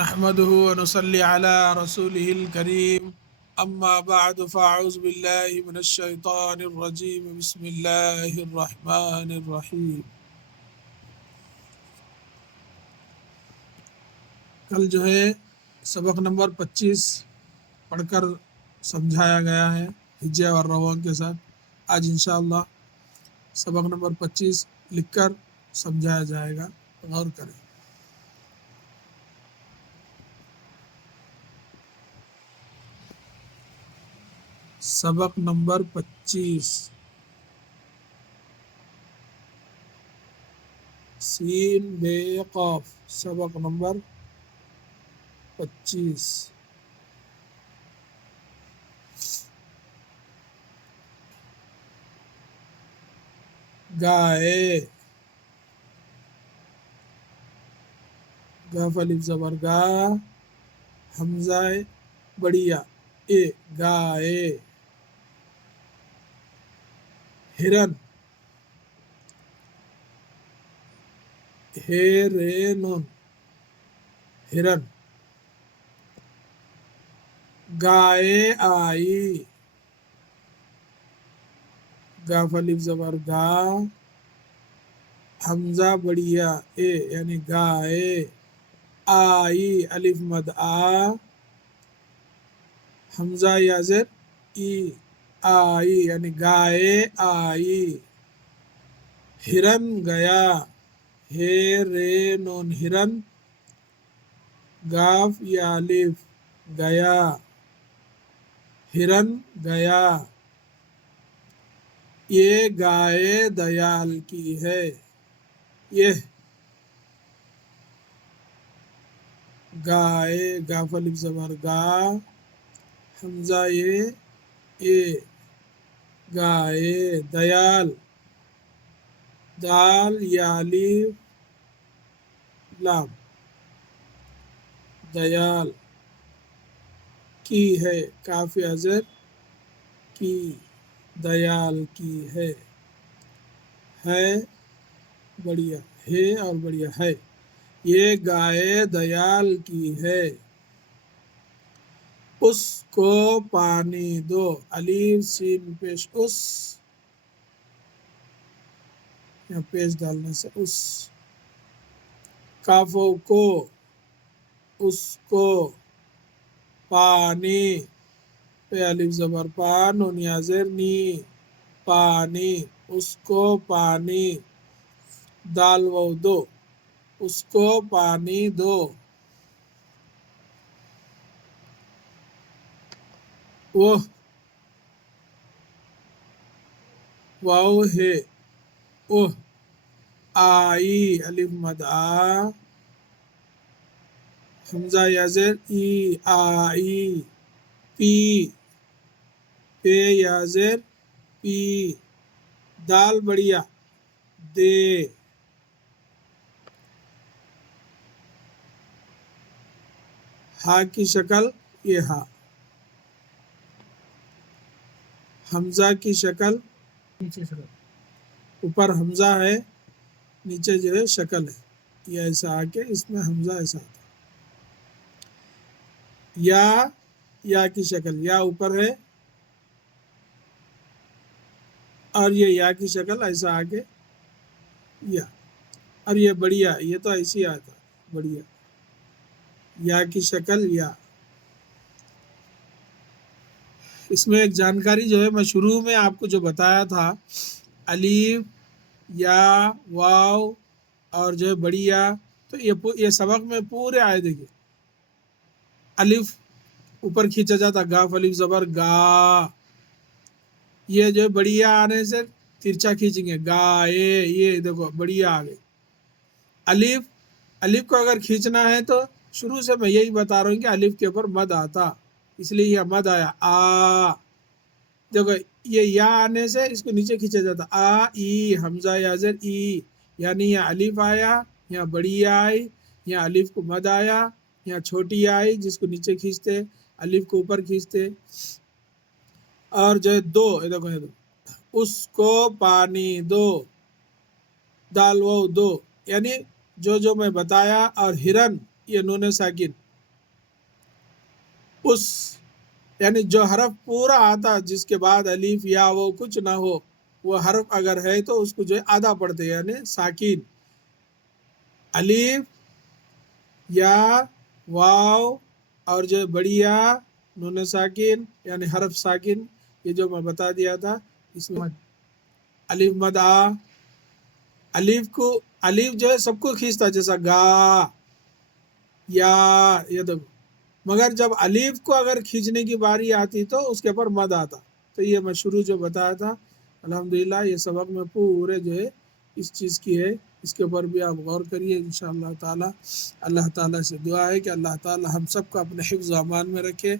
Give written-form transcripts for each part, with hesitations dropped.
نحمده ونصلي على رسوله الكريم اما بعد فاعوذ بالله من الشیطان الرجیم بسم اللہ الرحمن الرحیم۔ کل جو ہے سبق نمبر 25 پڑھ کر سمجھایا گیا ہے ہجے اور روان کے ساتھ۔ آج انشاءاللہ سبق نمبر 25 لکھ کر سمجھایا جائے گا، غور کریں۔ سبق نمبر 25 سین بے قاف، سبق نمبر 25۔ گائے، گاف الف زبر گا، حمزہ بڑیا اے، گائے۔ ہرن، ہیرنون، ہرن۔ گائے آئی، گاف الف زبر گا، حمزہ بڑیا اے یعنی گائے، آئی الف مد آ، حمزہ یازر ای، آئی یعنی گائے آئی۔ ہرن گیا، ہیرنون ہرن، گاف یا الف گیا، ہرن گیا۔ یہ گائے دیال کی ہے، یہ گائے، گاف الف زبر گا، حمزہ یہ اے، گائے۔ دیال، دال یا الف لام، دیال۔ کی ہے، کاف ازر کی، دیال کی ہے۔ ہے بڑھیا، ہے اور بڑھیا ہے، یہ گائے دیال کی ہے۔ اس کو پانی دو، الف سین پیش اس، یہاں پیش ڈالنے سے اس۔ کافو کو، اس کو، پانی، پہ الف زبر پا، نون یازر نی، پانی، اس کو پانی۔ دال و دو، اس کو پانی دو۔ وہ، واو ہے، وہ، آئی الف مد آ، حمزہ یازر ای، آئی۔ پی، پے یازر پی، دال بڑھیا دے۔ ہا کی شکل یہ ہا، حمزہ کی شکل نیچے، اوپر حمزہ ہے، نیچے جو ہے شکل ہے، یہ ایسا آ کے اس میں حمزہ ایسا آتا۔ یا کی شکل، یا اوپر ہے اور یہ یا کی شکل ایسا آگے یا، اور یہ بڑھیا، یہ تو ایسی آتا بڑھیا، یا کی شکل یا۔ اس میں ایک جانکاری جو ہے میں شروع میں آپ کو جو بتایا تھا، الف یا واو اور جو ہے بڑھیا، تو یہ سبق میں پورے آئے دیکھیے، الف اوپر کھینچا جاتا، گاف الف زبر گا، یہ جو بڑھیا آنے سے ترچا کھینچیں گے، گائے، یہ دیکھو بڑھیا آ گئی۔ الف کو اگر کھینچنا ہے تو شروع سے میں یہی بتا رہا ہوں کہ الف کے اوپر مد آتا، اس لیے یہ مد آیا، آ۔ دیکھو یہ یا آنے سے اس کو نیچے کھینچا جاتا، آ ای، حمزہ یازر ای، یعنی یہ الف آیا، یہاں بڑی آئی، یہاں الف کو مد آیا، یہاں چھوٹی آئی جس کو نیچے کھینچتے، الف کو اوپر کھینچتے، اور جو ہے دو، دیکھو اس کو پانی دو، دال و دو، یعنی جو میں بتایا۔ اور ہرن، یہ نون ساکن، اس یعنی جو حرف پورا آتا جس کے بعد الف یا وہ کچھ نہ ہو، وہ حرف اگر ہے تو اس کو جو ہے آدھا پڑھتے ہیں، یعنی ساکین، الف یا واو اور جو بڑیا نون ساکن یعنی حرف ساکن، یہ جو میں بتا دیا تھا اس میں الف مد آ، الف کو الف جو ہے سب کو کھینچتا جیسا گا یا یہ دیکھو، مگر جب الف کو اگر کھینچنے کی باری آتی تو اس کے اوپر مد آتا. تو یہ میں شروع جو بتایا تھا الحمدللہ یہ سبق میں پورے جو ہے اس چیز کی ہے، اس کے اوپر بھی آپ غور کریے انشاءاللہ تعالی. اللہ تعالیٰ سے دعا ہے کہ اللہ تعالیٰ ہم سب کو اپنے حفظ و امان میں رکھے،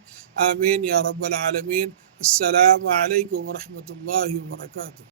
آمین یا رب العالمین. السلام علیکم ورحمۃ اللہ وبرکاتہ.